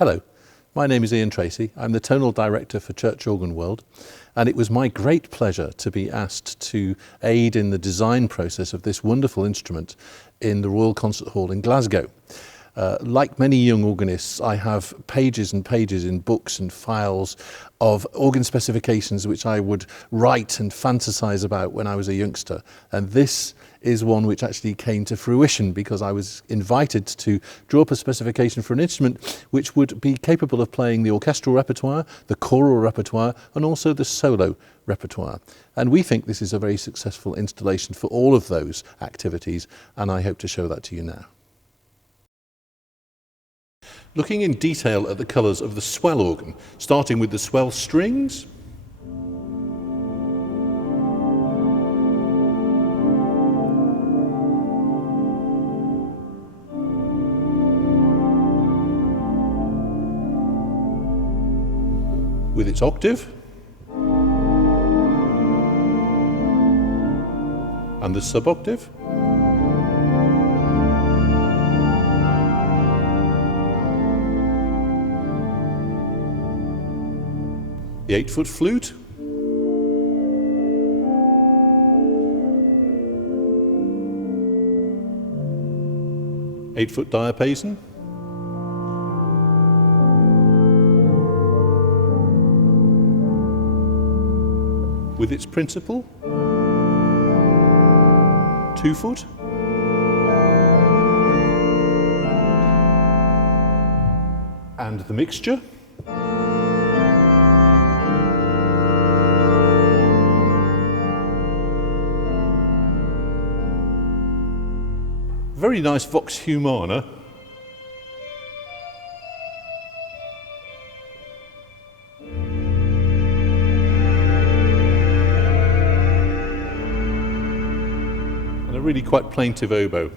Hello, my name is Ian Tracey. I'm the Tonal Director for Church Organ World, and it was my great pleasure to be asked to aid in the design process of this wonderful instrument in the Royal Concert Hall in Glasgow. Like many young organists, I have pages and pages in books and files of organ specifications which I would write and fantasize about when I was a youngster. And this is one which actually came to fruition because I was invited to draw up a specification for an instrument which would be capable of playing the orchestral repertoire, the choral repertoire, and also the solo repertoire. And we think this is a very successful installation for all of those activities, and I hope to show that to you now. Looking in detail at the colours of the swell organ, starting with the swell strings, with its octave, and the suboctave, the 8-foot flute, eight-foot diapason, with its principal, 2-foot, and the mixture, very nice vox humana, and a really quite plaintive oboe.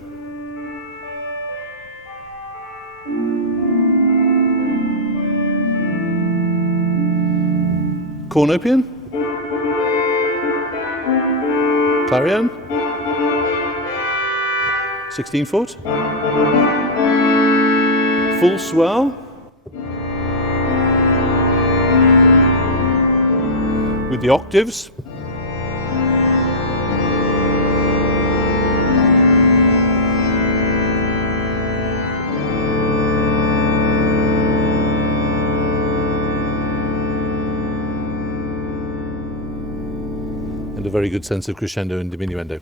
Cornopian, clarion, 16-foot, full swell, with the octaves, and a very good sense of crescendo and diminuendo.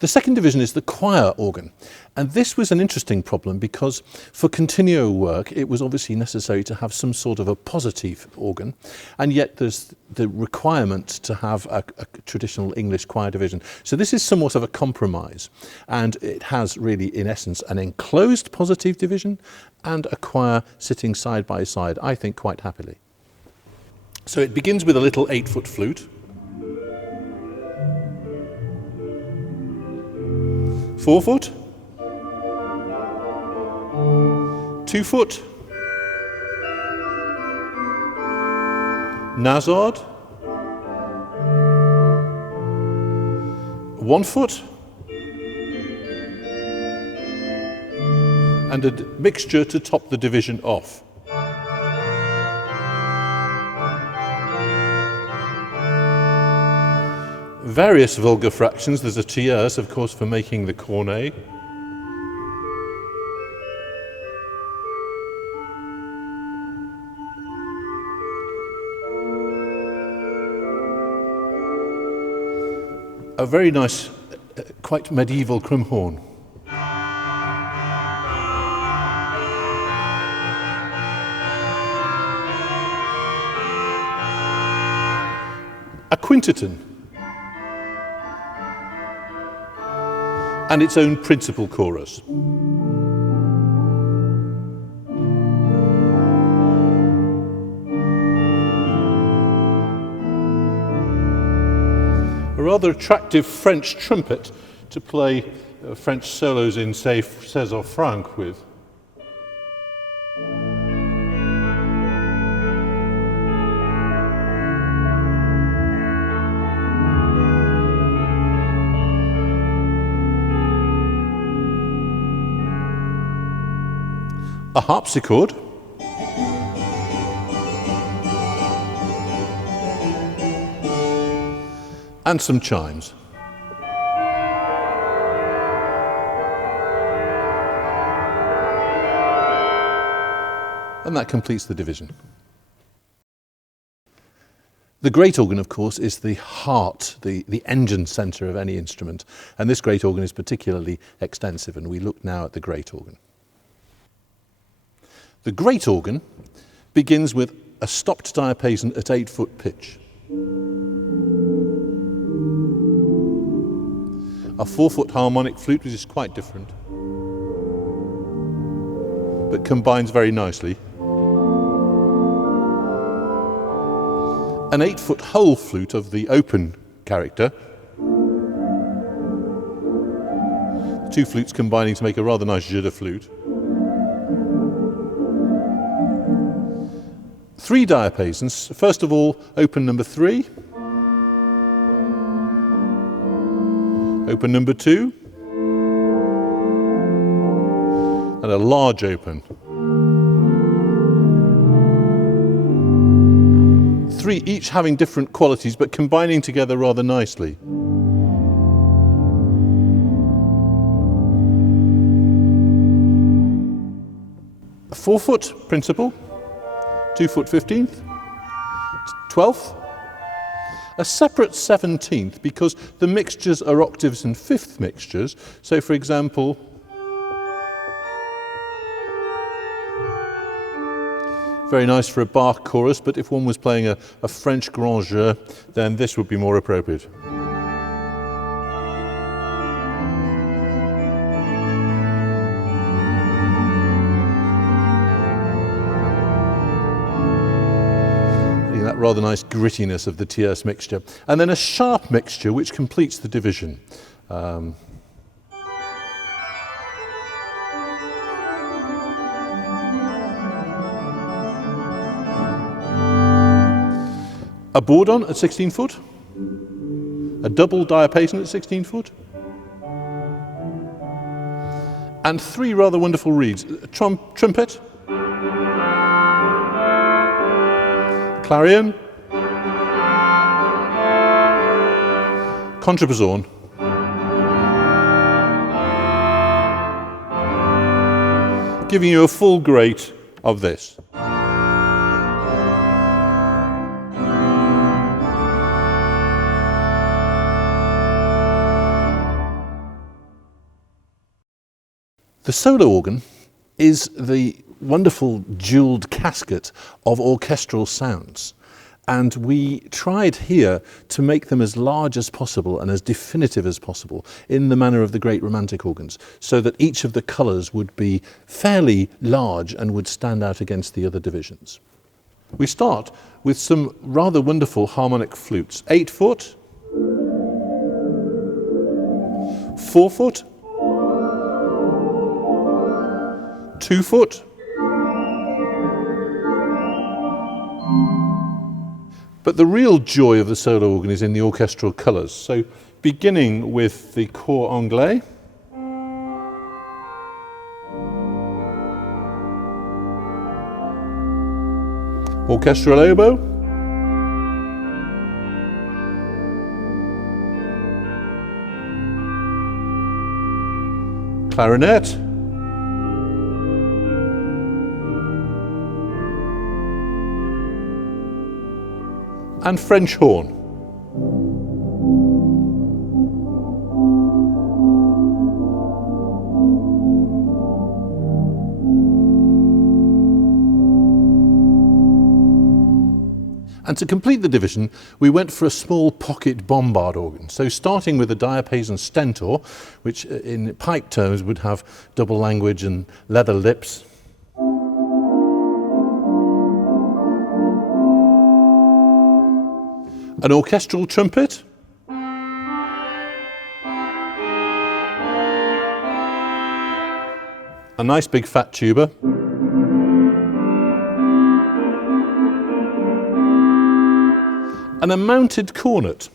The second division is the choir organ, and this was an interesting problem because for continuo work it was obviously necessary to have some sort of a positive organ, and yet there's the requirement to have a traditional English choir division. So this is somewhat of a compromise, and it has really in essence an enclosed positive division and a choir sitting side by side, I think quite happily. So it begins with a little 8-foot flute, 4-foot, 2-foot, Nazard, 1-foot, and a mixture to top the division off. Various vulgar fractions. There's a tierce, of course, for making the cornet. A very nice, quite medieval crumhorn. A quinteton. And its own principal chorus. A rather attractive French trumpet to play French solos in, say, César Franck with. a harpsichord, and some chimes. And that completes the division. The great organ, of course, is the heart, the engine centre of any instrument. And this great organ is particularly extensive, and we look now at the great organ. The great organ begins with a stopped diapason at 8-foot pitch. A 4-foot harmonic flute, which is quite different, but combines very nicely. An 8-foot hole flute of the open character. Two flutes combining to make a rather nice jeu de flute. 3 diapasons. First of all, open number 3. Open number 2. And a large open. 3, each having different qualities but combining together rather nicely. A 4-foot principal, 2-foot 15th, 12th, a separate 17th because the mixtures are octaves and 5th mixtures. So, for example, very nice for a Bach chorus, but if one was playing a French grand jeu, then this would be more appropriate. That rather nice grittiness of the tierce mixture. And then a sharp mixture which completes the division. A bourdon at 16 foot, a double diapason at 16 foot, and 3 rather wonderful reeds. Trumpet, clarion, contrabass, giving you a full grate of this. The solo organ is the wonderful jewelled casket of orchestral sounds, and we tried here to make them as large as possible and as definitive as possible in the manner of the great romantic organs, so that each of the colours would be fairly large and would stand out against the other divisions. We start with some rather wonderful harmonic flutes. 8-foot, 4-foot, 2-foot, but the real joy of the solo organ is in the orchestral colours. So beginning with the cor anglais, orchestral oboe, clarinet, and French horn. And to complete the division, we went for a small pocket bombard organ. So starting with a diapason stentor, which in pipe terms would have double language and leather lips. An orchestral trumpet, a nice big fat tuba, and a mounted cornet.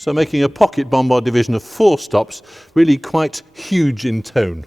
So making a pocket bombard division of 4 stops, really quite huge in tone.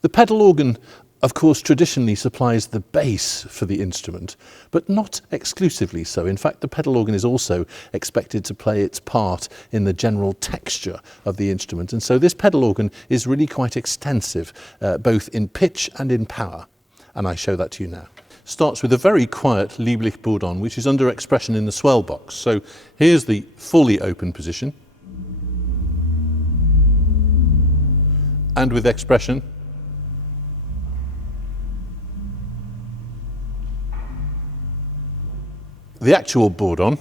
The pedal organ, of course, traditionally supplies the bass for the instrument, but not exclusively so. In fact, the pedal organ is also expected to play its part in the general texture of the instrument. And so this pedal organ is really quite extensive, both in pitch and in power. And I show that to you now. Starts with a very quiet Lieblich bourdon, which is under expression in the swell box. So here's the fully open position. And with expression. The actual bourdon,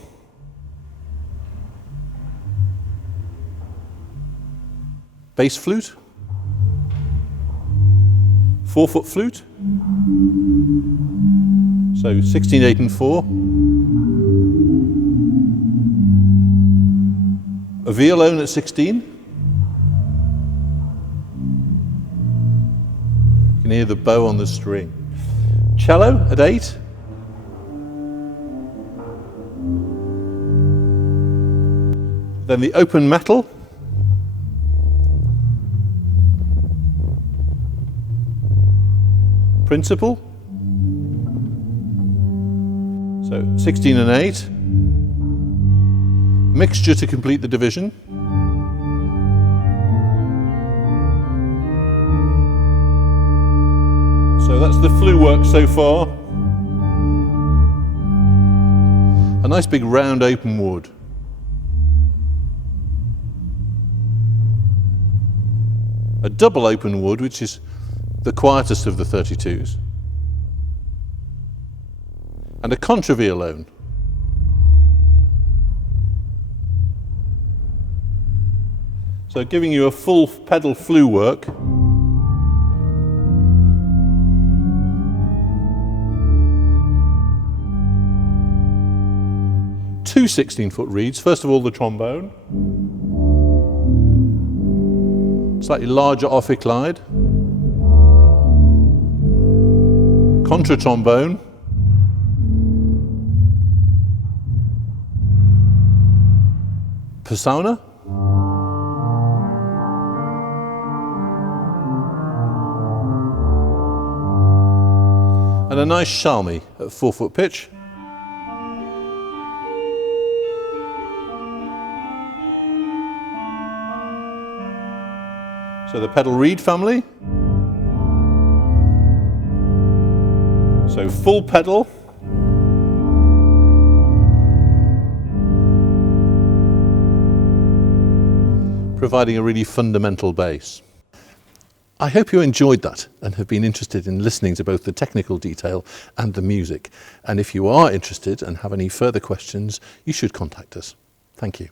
bass flute, 4-foot flute, so 16, 8 and 4, a violone at 16, you can hear the bow on the string, cello at 8, then the open metal, principal, so 16 and 8, mixture to complete the division, so that's the flue work so far, a nice big round open wood. A double open wood, which is the quietest of the 32s, and a contraviolone. So giving you a full pedal flue work. Two 16-foot reeds, first of all the trombone. Slightly larger ophicleide, contra trombone, persona, and a nice shalmi at 4-foot pitch. So the pedal reed family. So full pedal. Providing a really fundamental bass. I hope you enjoyed that and have been interested in listening to both the technical detail and the music. And if you are interested and have any further questions, you should contact us. Thank you.